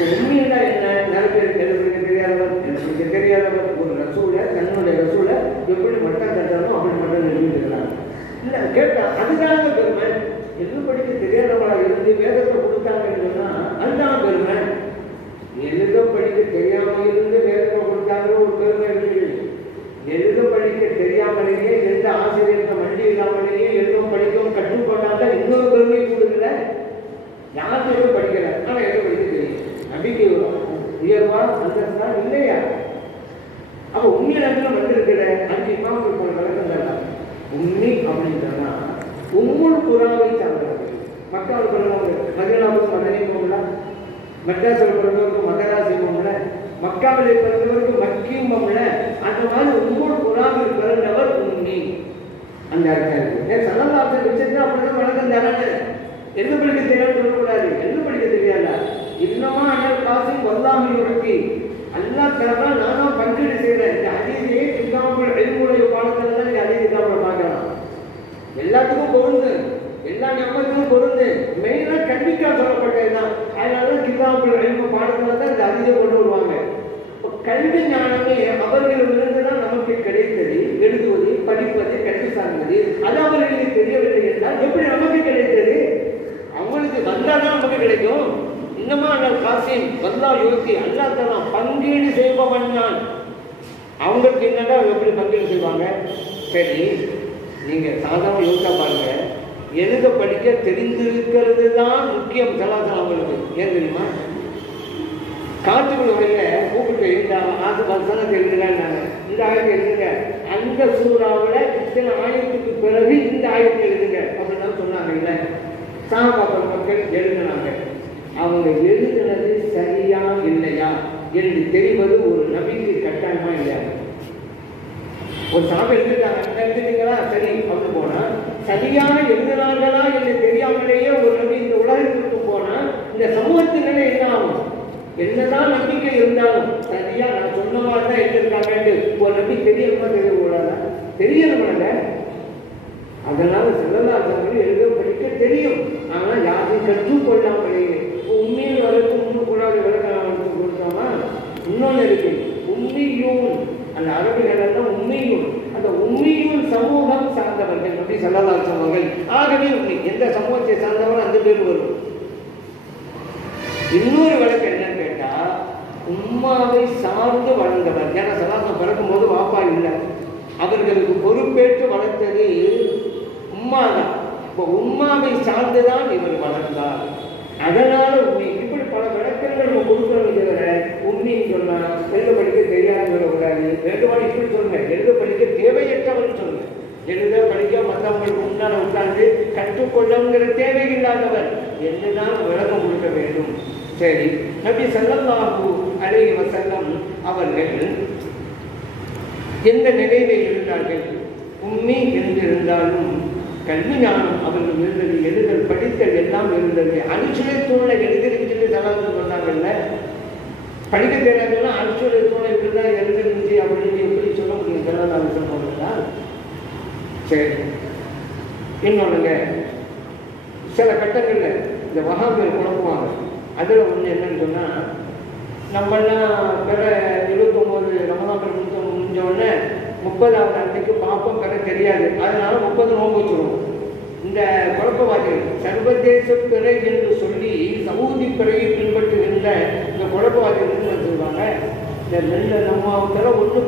இப்போ உண்மையில என்ன? நிறைய பேர் எழுதுறதுக்கு தெரியாதவர் எழுதுறதுக்கு தெரியாதவர் ஒரு ரசூலை தன்னுடைய ரசூலை எப்படி மட்டம் கட்டாலும் அப்படி மட்டம் எழுதிருக்கிறாங்க இல்லை கேட்டா அதுதாங்க பெருமை எழுத படிக்க தெரியாதவளா இருந்து வேதத்தை கொடுத்தாங்கன்னு சொன்னா அதுதான் பெருமை எழுத படிக்க தெரியாம இருந்து வேதத்தை கொடுத்தாங்க ஒரு பெருமை இருக்குது எழுத படிக்க தெரியாமலேயே எந்த ஆசிரியருக்கு மண்டி இல்லாமலேயே எழுதும் படிக்கவும் கற்றுக்கொண்டாங்க இன்னொரு பெருமை கொடுக்கல யாருக்கு எதுவும் படிக்கல ஆனா எழுத படிக்க தெரியும் நம்பிக்கை வரும் உயர்வா அந்தஸ்தா இல்லையா? அப்ப உண்மை இடத்துல வந்திருக்கிற அஞ்சு இமாமுக்கு ஒரு விளக்கம் உண்மை அப்படின்னா உம்முள் புறாவை சார்ந்தவர்கள் மக்கள் பிறந்தவங்க மதினாவுக்கு மதனை போகல மெட்ராஸில் பிறந்தவருக்கு மதராசி போகல மக்காவில் பிறந்தவருக்கு மக்கியும் போகல அந்த மாதிரி உம்முள் புறாவில் பிறந்தவர் உண்மை அந்த அர்த்தம் இருக்கு. ஏன் சலந்தாசன் வச்சிருந்தா அப்படிதான் வழக்கம் தரானு என்ன படிக்க தெரியாது சொல்லக்கூடாது. என்ன படிக்க தெரியாதா? இன்னமா அண்ணல் காசு வல்லாமையோருக்கு அல்லா தரப்பா நானும் பங்கீடு செய்யறேன் இந்த அதிதியை இல்லாமல் எழுமுடைய பாடத்தில் தான் இந்த அதிதி இல்லாமல் பார்க்கலாம். எல்லாத்துக்கும் பொருந்து எல்லா ஞாபகத்துக்கும் பொருந்து மெயினா கண்டிக்கா சொல்லப்பட்டதுதான். அதனால கிதாபுல் எழுப்பு பாடத்தில் தான் இந்த அதிகம் கொண்டு வருவாங்க. இப்ப கல்வி ஞானமே அவர்களிடமிருந்து தான் நமக்கு கிடைத்தது. எழுதுவது படிப்பது கல்வி சார்ந்தது. அது அவர்களுக்கு தெரியவில்லை என்றால் எப்படி நமக்கு கிடைத்தது? அவங்களுக்கு வந்தாதான் நமக்கு கிடைக்கும். இன்னமா காசியம் காசிம் வந்தா யோசி அல்லா தரலாம் பங்கீடு செய்பவன் நான் அவங்களுக்கு என்னடா எப்படி பங்கீடு செய்வாங்க சரி நீங்க சாதாரண யோசிச்சா பாருங்க எழுத படிக்க தெரிந்திருக்கிறது தான் முக்கியம் சலாசலம் அவங்களுக்கு ஏன் தெரியுமா காட்டுக்குள்ள வரையில கூப்பிட்டு இந்த ஆறு பசங்க எழுதுறாங்க இந்த ஆயிரத்தி எழுதுங்க அந்த சூறாவில் இத்தனை ஆயிரத்துக்கு பிறகு இந்த ஆயத்தை எழுதுங்க அப்படின்னு சொன்னாங்க இல்லை சாபாக்கள் மக்கள் எழுதுனாங்க அவங்க எழுதுனது சரியா இல்லையா என்று தெரிவது ஒரு நபிக்கு கட்டாயமா இல்லையா? ஒரு சாமி எழுதிட்டாங்க எழுதிட்டீங்களா சரி அப்படின்னு போனா சரியான எழுதினார்களா என்று தெரியாமலேயே ஒரு நபி இந்த உலகத்திற்கு போனா இந்த சமூகத்தின் நிலை என்ன ஆகும்? என்னதான் நம்பிக்கை இருந்தாலும் சரியா நான் சொன்ன மாதிரி தான் எழுதிருக்காங்க ஒரு நம்பி தெரியணுமா தெரியக்கூடாதா? தெரியணும்ல அதனால சிலதாசங்கள் எழுத உண்மையும் அந்த அரபிகள் எல்லாம் உண்மையும் அந்த உண்மையும் சமூகம் சார்ந்தவர்கள் அப்படி சொல்லலாம் சொல்வார்கள் ஆகவே உண்மை. எந்த சமூகத்தை சார்ந்தவரும் அந்த பேர் வரும். இன்னொரு வழக்கு என்னன்னு கேட்டா உம்மாவை சார்ந்து வளர்ந்தவர். ஏன்னா சலாசம் பிறக்கும் போது வாப்பா இல்லை. அவர்களுக்கு பொறுப்பேற்று வளர்த்தது உம்மா தான் இப்போ உம்மாவை சார்ந்துதான் இவர் வளர்ந்தார். அதனால உண்மை இப்படி பல விளக்கங்கள் நம்ம கொடுக்கணும் தவிர உண்மைன்னு சொன்னா எழுத படிக்க தெரியாதுன்னு சொல்லக்கூடாது வேண்டுமானு இப்படி சொல்லுங்க. எழுத படிக்க தேவையற்றவன் சொல்லுங்க. எழுத படிக்க மற்றவங்களுக்கு முன்னால் உட்கார்ந்து கற்றுக்கொள்ளங்கிற தேவையில்லாதவர் என்னதான் விளக்கம் கொடுக்க வேண்டும். சரி நபி ஸல்லல்லாஹு அலைஹி வஸல்லம் அவர்கள் எந்த நிலையில இருந்தார்கள் உண்மை என்றிருந்தாலும் கல்வி ஞானம் அவர்கள் இருந்தது எழுதல் படித்தல் எல்லாம் இருந்தது. அனுச்சுரை தூணை எழுதிருச்சுன்னு சலாந்து சொன்னாங்கல்ல படிக்க தெரியாதுன்னா அனுச்சுரை தூணை இப்படி தான் எழுதிருந்துச்சு அப்படின்னு எப்படி சொல்ல முடியும்? சலாந்து சொன்னாங்களா சரி. இன்னொன்றுங்க சில கட்டங்களில் இந்த வகாபியர் குழப்புவாங்க. அதில் ஒன்று என்னன்னு சொன்னால் நம்மெல்லாம் பிற இருபத்தொம்போது ரமதான் முடிஞ்ச உடனே முப்பதாவது அன்னைக்கு பாப்பம் பிற தெரியாது. அதனால முப்பது நோம்பு வச்சுருவோம். இந்த குழப்பவாதிகள் சர்வதேச பிறை என்று சொல்லி சமூதி பிறையை பின்பற்றுகின்ற இந்த குழப்பவாதிகள் என்ன சொல்லுவாங்க இந்த நெல்லை நம்ம ஒன்று